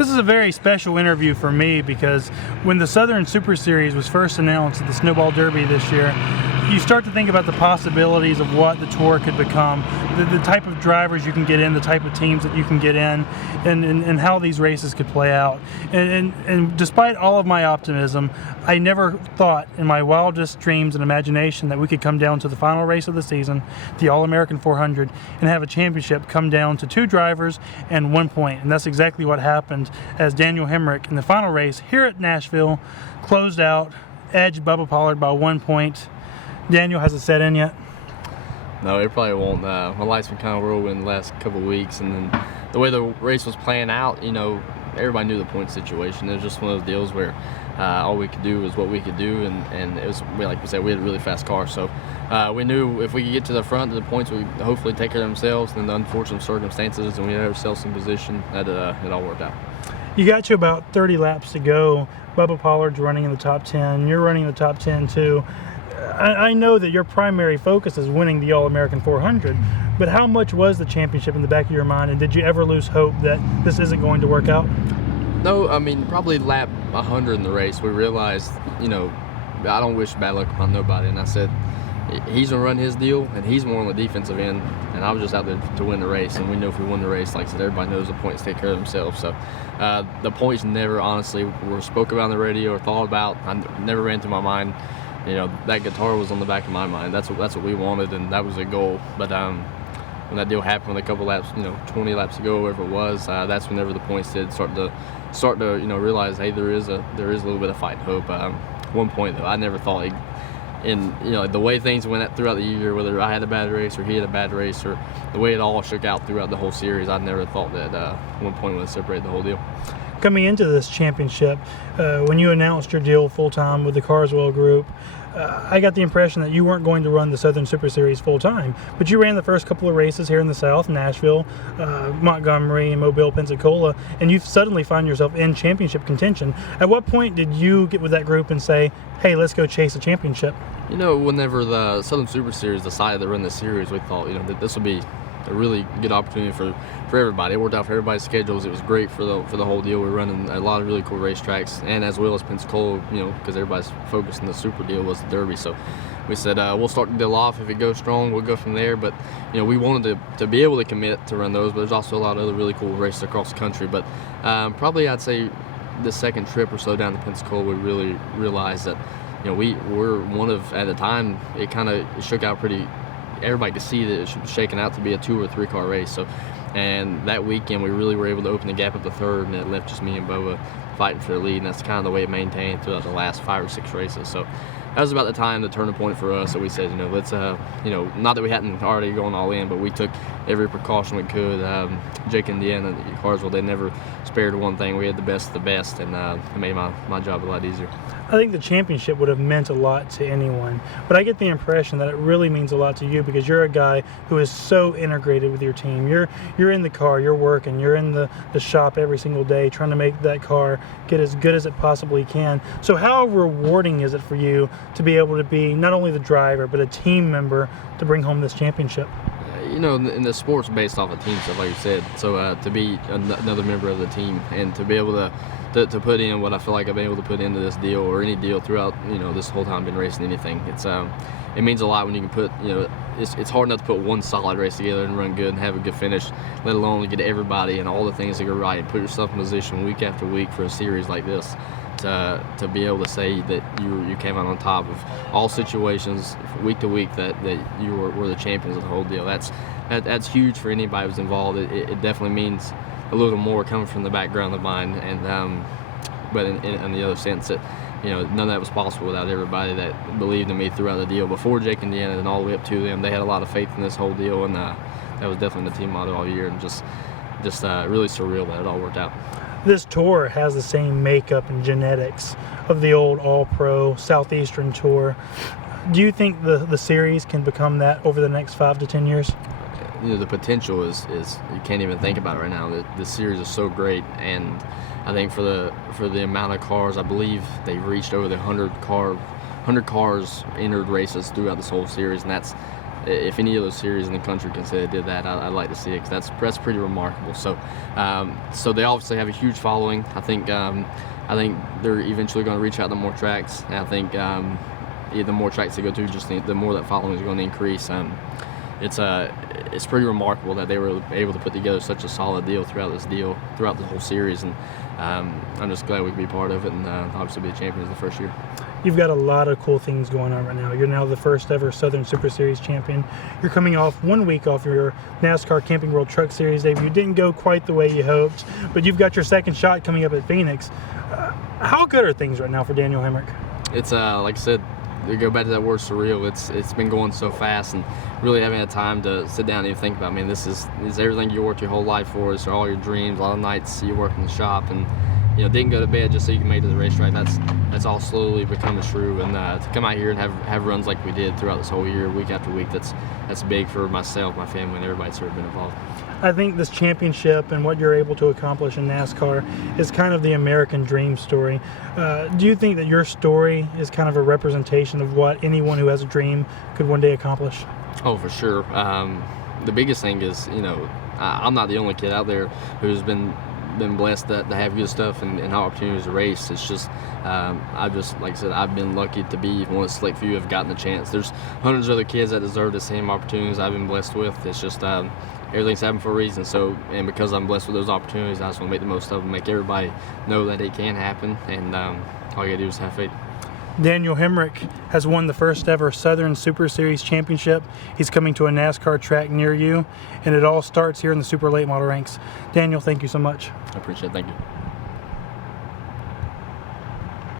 This is a very special interview for me because when the Southern Super Series was first announced at the Snowball Derby this year, you start to think about the possibilities of what the tour could become, the type of drivers you can get in, the type of teams that you can get in, and how these races could play out. And despite all of my optimism, I never thought in my wildest dreams and imagination that we could come down to the final race of the season, the All-American 400, and have a championship come down to 2 drivers and 1 point. And that's exactly what happened as Daniel Hemric in the final race here at Nashville closed out, edged Bubba Pollard by 1 point. Daniel, has it set in yet? No, it probably won't. My life's been kind of whirlwind the last couple of weeks, and then the way the race was playing out, everybody knew the point situation. It was just one of those deals where all we could do was what we could do, and it was, like we said, we had a really fast car, so we knew if we could get to the front, the points would hopefully take care of themselves, and the unfortunate circumstances, and we had ourselves in position that it all worked out. You got you about 30 laps to go. Bubba Pollard's running in the top 10. You're running in the top 10 too. I know that your primary focus is winning the All-American 400, but how much was the championship in the back of your mind, and did you ever lose hope that this isn't going to work out? No, I mean, probably lap 100 in the race, we realized, I don't wish bad luck upon nobody, and I said, he's going to run his deal, and he's more on the defensive end, and I was just out there to win the race, and we know if we win the race, like I said, everybody knows the points take care of themselves, so the points never, honestly, were spoke about on the radio or thought about. I never ran through my mind. That guitar was on the back of my mind. That's what we wanted, and that was a goal. But when that deal happened a couple laps, 20 laps ago, whatever it was, that's whenever the points did start to realize, hey, there is a little bit of fight and hope. 1 point though, I never thought the way things went throughout the year, whether I had a bad race or he had a bad race, or the way it all shook out throughout the whole series, I never thought that 1 point would separate the whole deal. Coming into this championship, when you announced your deal full-time with the Carswell Group, I got the impression that you weren't going to run the Southern Super Series full-time, but you ran the first couple of races here in the South, Nashville, Montgomery, and Mobile, Pensacola, and you suddenly find yourself in championship contention. At what point did you get with that group and say, hey, let's go chase a championship? Whenever the Southern Super Series decided to run the series, we thought, that this would be a really good opportunity for everybody. It worked out for everybody's schedules. It was great for the whole deal. We're running a lot of really cool racetracks, and as well as Pensacola, because everybody's focused on the Super deal was the Derby. So we said we'll start the deal off. If it goes strong, we'll go from there. But we wanted to be able to commit to run those. But there's also a lot of other really cool races across the country. But probably I'd say the second trip or so down to Pensacola, we really realized that we were one of, at the time, it kind of shook out pretty. Everybody could see that it was shaking out to be a 2 or 3 car race. So, and that weekend we really were able to open the gap up to third, and it left just me and Bubba fighting for the lead, and that's kind of the way it maintained throughout the last 5 or 6 races. So that was about the time, the turning point for us. So we said, let's, not that we hadn't already gone all in, but we took every precaution we could. Jake and Deanna at Carswell, they never spared one thing. We had the best of the best, and it made my job a lot easier. I think the championship would have meant a lot to anyone, but I get the impression that it really means a lot to you because you're a guy who is so integrated with your team. You're in the car, you're working, you're in the shop every single day trying to make that car get as good as it possibly can. So how rewarding is it for you to be able to be not only the driver but a team member to bring home this championship? In the sport's based off of team stuff, like you said. So to be another member of the team and to be able to put in what I feel like I've been able to put into this deal or any deal throughout, this whole time I've been racing anything. It means a lot when you can put, it's hard enough to put one solid race together and run good and have a good finish, let alone to get everybody and all the things that go right and put yourself in position week after week for a series like this. To be able to say that you came out on top of all situations week to week, that you were the champions of the whole deal. That's huge for anybody who's involved. It definitely means a little more coming from the background of mine, and but in the other sense that none of that was possible without everybody that believed in me throughout the deal before Jake and Deanna and all the way up to them. They had a lot of faith in this whole deal, and that was definitely the team motto all year, and just really surreal that it all worked out. This tour has the same makeup and genetics of the old All-Pro Southeastern Tour. Do you think the series can become that over the next 5 to 10 years? The potential is you can't even think about it right now. The series is so great, and I think for the amount of cars, I believe they've reached over the 100 cars entered races throughout this whole series, and if any of those series in the country can say they did that, I'd like to see it, because that's pretty remarkable. So so they obviously have a huge following. I think they're eventually going to reach out to more tracks, and I think the more tracks they go to, just the more that following is going to increase. It's pretty remarkable that they were able to put together such a solid deal throughout the whole series, and I'm just glad we could be part of it, and obviously be the champions the first year. You've got a lot of cool things going on right now. You're now the first ever Southern Super Series champion. You're coming off 1 week off your NASCAR Camping World Truck Series debut. Didn't go quite the way you hoped, but you've got your second shot coming up at Phoenix. How good are things right now for Daniel Hemric? It's like I said, to go back to that word surreal, it's been going so fast, and really haven't had time to sit down and even think about, man, this is everything you worked your whole life for. It's all your dreams. A lot of nights you work in the shop, and didn't go to bed just so you can make it to the racetrack. That's all slowly becoming true, and to come out here and have runs like we did throughout this whole year, week after week, that's big for myself, my family, and everybody that's ever been involved. I think this championship and what you're able to accomplish in NASCAR is kind of the American dream story. Do you think that your story is kind of a representation of what anyone who has a dream could one day accomplish? Oh, for sure. The biggest thing is, I'm not the only kid out there who's been blessed to have good stuff and opportunities to race. It's just like I said, I've been lucky to be one of the select few who have gotten the chance. There's hundreds of other kids that deserve the same opportunities I've been blessed with. It's just everything's happened for a reason. So, and because I'm blessed with those opportunities, I just want to make the most of them, make everybody know that it can happen, and all you gotta do is have faith. Daniel Hemric has won the first ever Southern Super Series championship. He's coming to a NASCAR track near you, and it all starts here in the Super Late Model ranks. Daniel, thank you so much. I appreciate it. Thank you.